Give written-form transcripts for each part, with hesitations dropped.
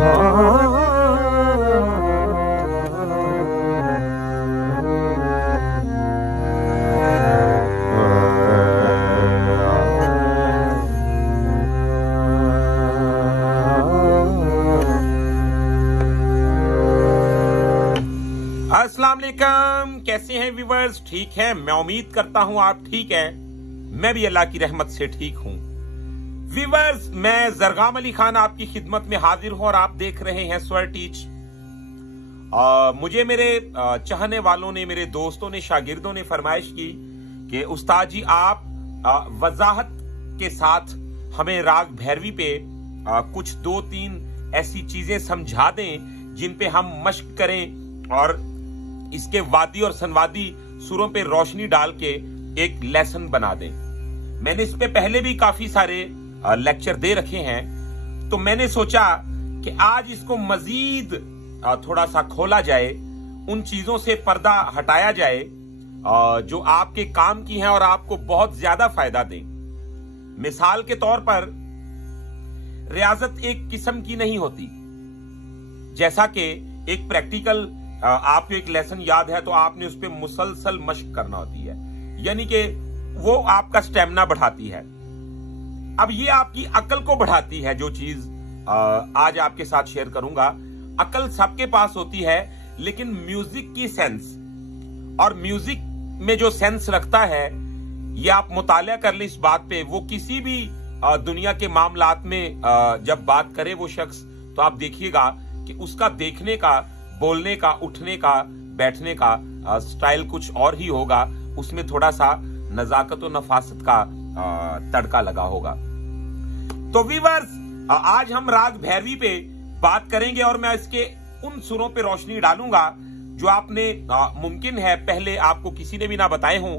अस्सलाम वालेकुम, कैसे हैं व्यूअर्स? ठीक है, मैं उम्मीद करता हूं आप ठीक हैं। मैं भी अल्लाह की रहमत से ठीक हूं। व्यूअर्स, मैं जरगाम अली खान आपकी खिदमत में हाजिर हूं और आप देख रहे हैं स्वर टीच। मुझे मेरे चाहने वालों ने, मेरे दोस्तों ने, शागिर्दों ने फरमाइश की कि उस्ताद जी आप वजाहत के साथ हमें राग भैरवी पे कुछ 2-3 ऐसी चीजें समझा दें जिन पे हम मश्क करें और इसके वादी और सनवादी सुरों पे रोशनी डाल के एक लेसन बना दें। मैंने इस पे पहले भी काफी सारे लेक्चर दे रखे हैं, तो मैंने सोचा कि आज इसको मजीद थोड़ा सा खोला जाए, उन चीजों से पर्दा हटाया जाए जो आपके काम की हैं और आपको बहुत ज्यादा फायदा दें। मिसाल के तौर पर रियाजत एक किस्म की नहीं होती। जैसा कि एक प्रैक्टिकल आपको एक लेसन याद है तो आपने उस पर मुसलसल मश्क करना होती है, यानी कि वो आपका स्टेमिना बढ़ाती है। अब ये आपकी अकल को बढ़ाती है। जो चीज आज आपके साथ शेयर करूंगा, अकल सबके पास होती है, लेकिन म्यूजिक की सेंस और म्यूजिक में जो सेंस रखता है, ये आप मुतालिया कर ले इस बात पे। वो किसी भी दुनिया के मामलात में जब बात करे वो शख्स, तो आप देखिएगा कि उसका देखने का, बोलने का, उठने का, बैठने का स्टाइल कुछ और ही होगा। उसमें थोड़ा सा नजाकत और नफासत का तड़का लगा होगा। तो व्यूअर्स, आज हम राग भैरवी पे बात करेंगे और मैं इसके उन सुरों पे रोशनी डालूंगा जो आपने मुमकिन है पहले आपको किसी ने भी ना बताए हों।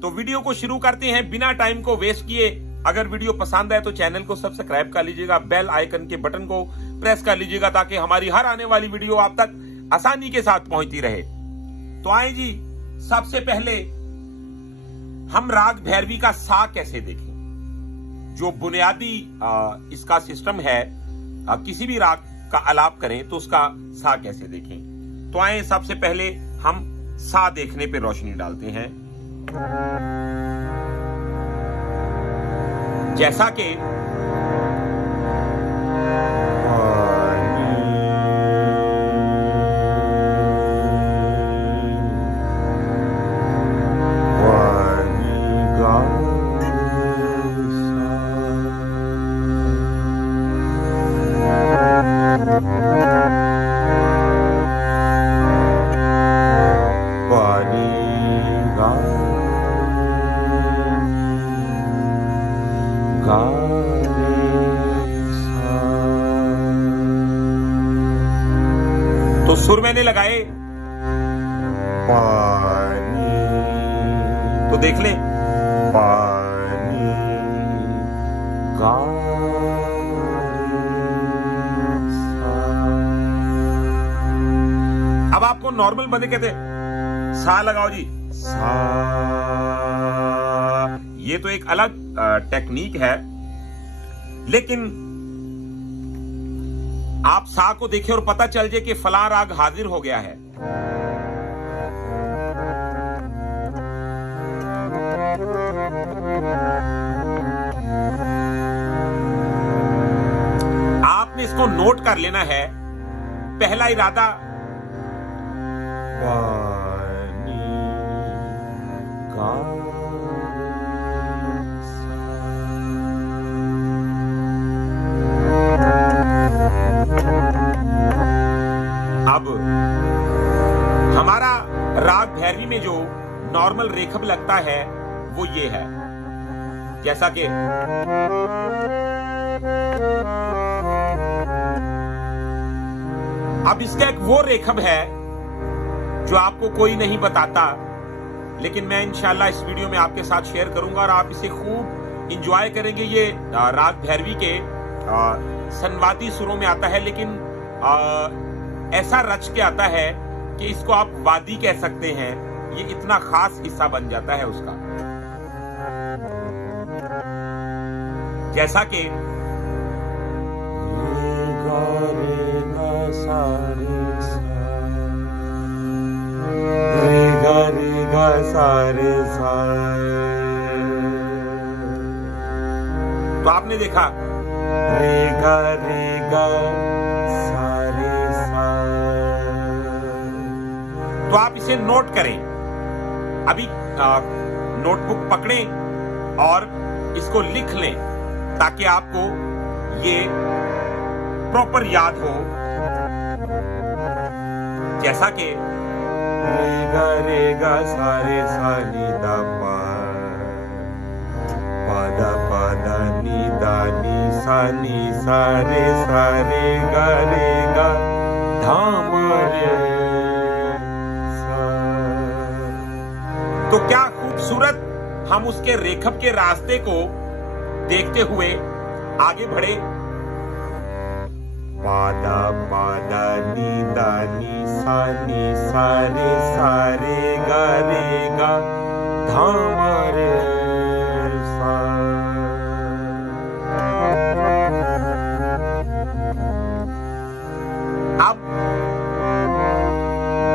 तो वीडियो को शुरू करते हैं बिना टाइम को वेस्ट किए। अगर वीडियो पसंद आए तो चैनल को सब्सक्राइब कर लीजिएगा, बेल आइकन के बटन को प्रेस कर लीजिएगा ताकि हमारी हर आने वाली वीडियो आप तक आसानी के साथ पहुंचती रहे। तो आए जी, सबसे पहले हम राग भैरवी का सा कैसे देखें। जो बुनियादी इसका सिस्टम है, किसी भी राग का आलाप करें तो उसका सा कैसे देखें। तो आए सबसे पहले हम सा देखने पे रोशनी डालते हैं। जैसा कि तो सुर मैंने लगाए, पानी, तो देख लें, पानी गा। अब आपको नॉर्मल बंदे कहते सा लगाओ जी, सा। ये तो एक अलग टेक्निक है, लेकिन आप सा को देखें और पता चल जाए कि फला राग हाजिर हो गया है। आपने इसको नोट कर लेना है। पहला इरादा पानी का, अब हमारा राग भैरवी में जो नॉर्मल रेखब लगता है वो ये है। जैसा कि अब इसका एक वो रेखब है जो आपको कोई नहीं बताता, लेकिन मैं इंशाल्लाह इस वीडियो में आपके साथ शेयर करूंगा और आप इसे खूब इंजॉय करेंगे। ये राग भैरवी के सनवादी सुरों में आता है, लेकिन ऐसा रच के आता है कि इसको आप वादी कह सकते हैं। ये इतना खास हिस्सा बन जाता है उसका। जैसा कि आपने देखा रे गा सा रे सा, तो आप इसे नोट करें। अभी नोटबुक पकड़ें और इसको लिख लें ताकि आपको ये प्रॉपर याद हो। जैसा कि रे गा सा रे सा नी दा पा दा पा दा नी सा रे गा धाम रे सा। तो क्या खूबसूरत हम उसके रेखप के रास्ते को देखते हुए आगे बढ़े। पादा पादा नी सा रे गा धाम रे सा। अब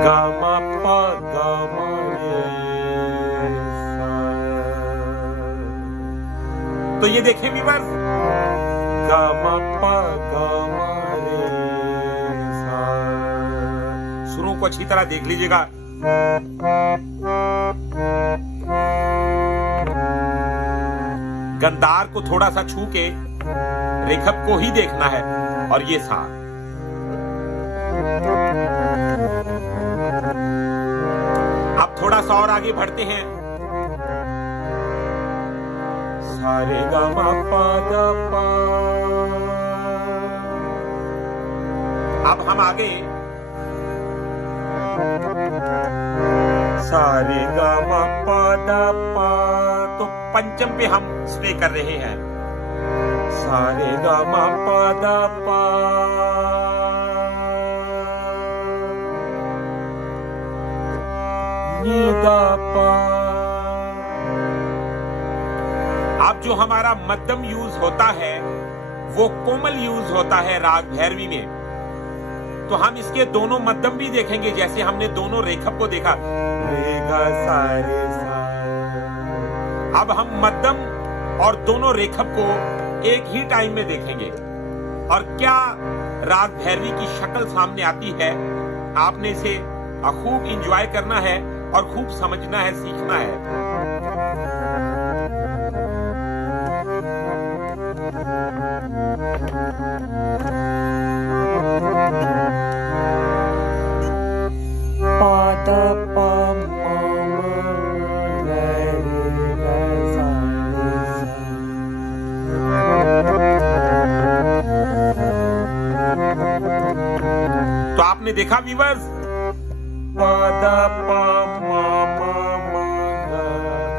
गा मा पा गा मा रे सा। तो ये देखें व्यूअर्स, गा मा पा गा मा रे सा। सुरों को अच्छी तरह देख लीजिएगा। गंधार को थोड़ा सा छू के रेखप को ही देखना है। और ये सा, अब थोड़ा सा और आगे बढ़ते हैं। सारे गा मा पा दा पा। अब हम आगे सारे गा मा पा दा पा, तो पंचम पे हम स्टे कर रहे हैं। सारे गा मा पा दा पा। नी दा पा। अब जो हमारा मध्यम यूज होता है वो कोमल यूज होता है राग भैरवी में। तो हम इसके दोनों मध्यम भी देखेंगे, जैसे हमने दोनों रेखप को देखा रे गा सा रे सा। अब हम मध्यम और दोनों रेखप को एक ही टाइम में देखेंगे और क्या राग भैरवी की शक्ल सामने आती है। आपने इसे खूब इंजॉय करना है और खूब समझना है, सीखना है। तो आपने देखा व्यूअर्स, पादा पा मा मा मा,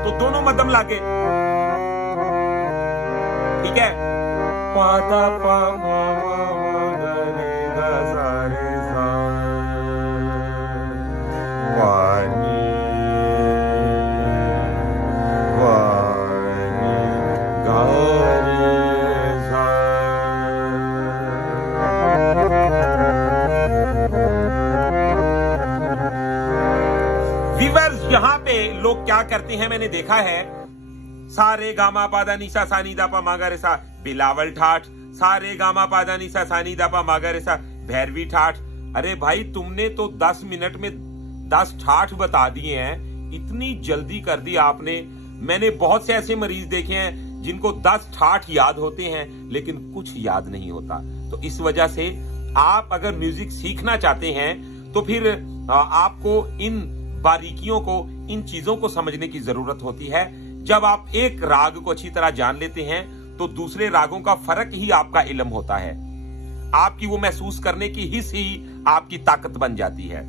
तो दोनों मध्यम लागे, ठीक है। पादा पा मा मा मा रे गा सा रे सा। वानी वानी गा रे सा। व्यूअर्स, यहाँ पे लोग क्या करते हैं, मैंने देखा है, सारे गामा पादा निशा सानी दापा मागा रे सा बिलावल ठाठ, सारे गामा पादा निशा सानी दापा मागा रे सा भैरवी ठाठ। अरे भाई, तुमने तो 10 मिनट में 10 ठाठ बता दिए हैं, इतनी जल्दी कर दी आपने। मैंने बहुत से ऐसे मरीज देखे हैं जिनको 10 ठाठ याद होते हैं लेकिन कुछ याद नहीं होता। तो इस वजह से आप अगर म्यूजिक सीखना चाहते हैं तो फिर आपको इन बारीकियों को, इन चीजों को समझने की जरूरत होती है। जब आप एक राग को अच्छी तरह जान लेते हैं तो दूसरे रागों का फर्क ही आपका इल्म होता है। आपकी वो महसूस करने की हिस्स ही आपकी ताकत बन जाती है।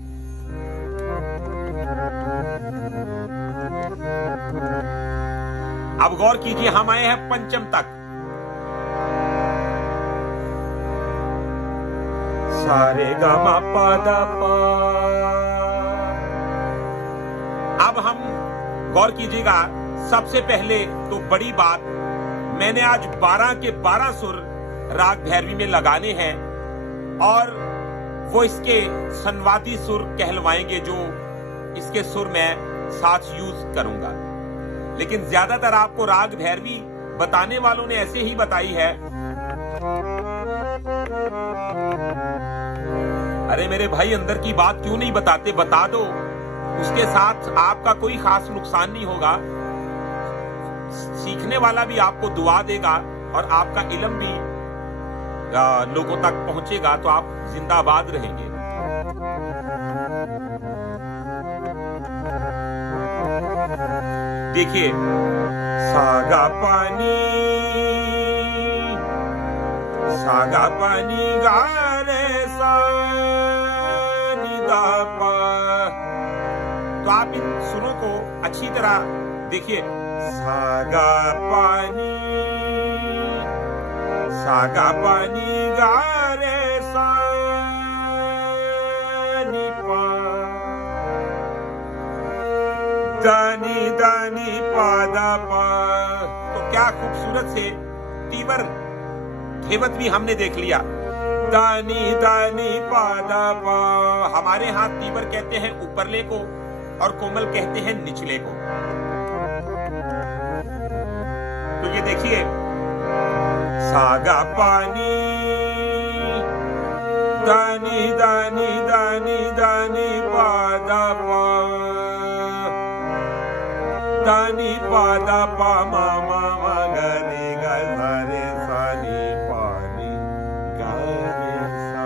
अब गौर कीजिए, हम आए हैं पंचम तक। सारे गा मा पा दा पा। अब हम गौर कीजिएगा, सबसे पहले तो बड़ी बात, मैंने आज 12 के 12 सुर राग भैरवी में लगाने हैं और वो इसके संवादी सुर कहलवाएंगे, जो इसके सुर मैं साथ यूज करूंगा। लेकिन ज्यादातर आपको राग भैरवी बताने वालों ने ऐसे ही बताई है। अरे मेरे भाई, अंदर की बात क्यों नहीं बताते? बता दो, उसके साथ आपका कोई खास नुकसान नहीं होगा। सीखने वाला भी आपको दुआ देगा और आपका इल्म भी लोगों तक पहुंचेगा, तो आप जिंदाबाद रहेंगे। देखिए, सागा पानी गारे सा निदा पा। तो आप इन सुरों को अच्छी तरह देखिए। सागा पानी गारे सा नि पा, दानी दानी पादा पा। तो क्या खूबसूरत से तीवर खेवत भी हमने देख लिया। दानी दानी पादा पा। हमारे यहाँ तीवर कहते हैं ऊपरले को और कोमल कहते हैं निचले को। तो ये देखिए, सागा पानी दानी दानी दानी दानी पादा पा, दानी पादा पा मामा मगरे गरे सानी पानी गरे सा।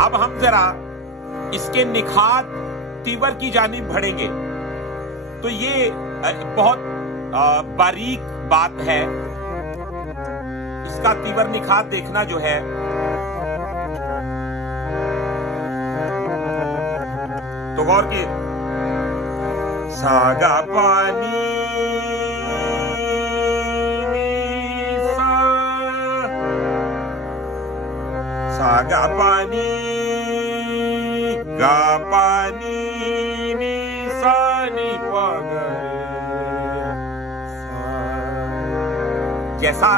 अब हम जरा इसके निखात तीवर की जानिब बढ़ेंगे। तो ये बहुत बारीक बात है, इसका तीवर निखात देखना जो है। तो गौर की, सागा पानी सागा पानी गा पानी नी सा नी पा गरे सा। जैसा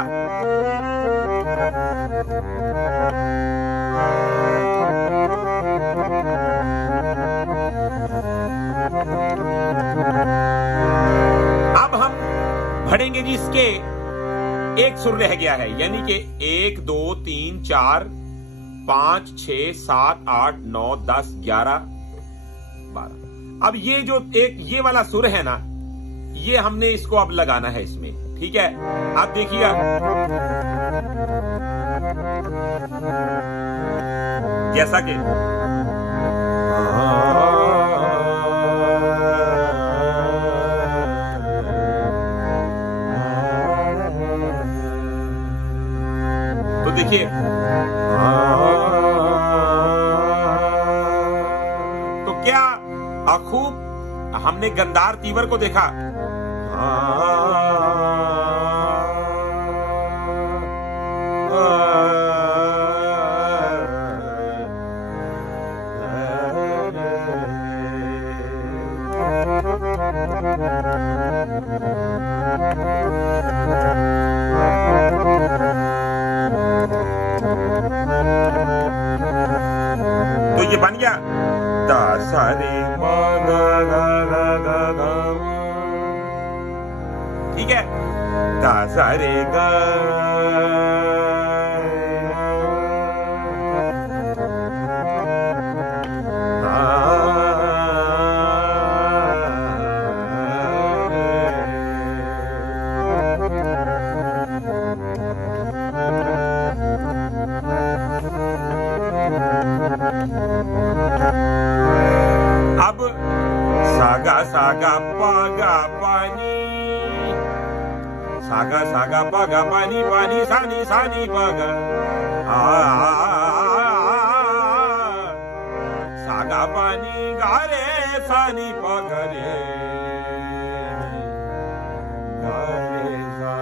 अब हम बढ़ेंगे जी, इसके एक सुर रह गया है, यानी कि 1 2 3 4 5 6 7 8 9 10 11 12। अब ये जो एक ये वाला सुर है ना, ये हमने इसको अब लगाना है इसमें। ठीक है, आप देखिएगा, जैसा कि तो देखिए, तो क्या खूब हमने गंदार तीवर को देखा। तो ये बन गया दा सा रे मा गा गा गा गा गा। ठीक है, दा सा रे गा। अब सागा सागा पागा पानी, सागा सागा पागा पानी पानी सानी सानी पागा, सागा पानी गारे सानी पगरे गारे सा।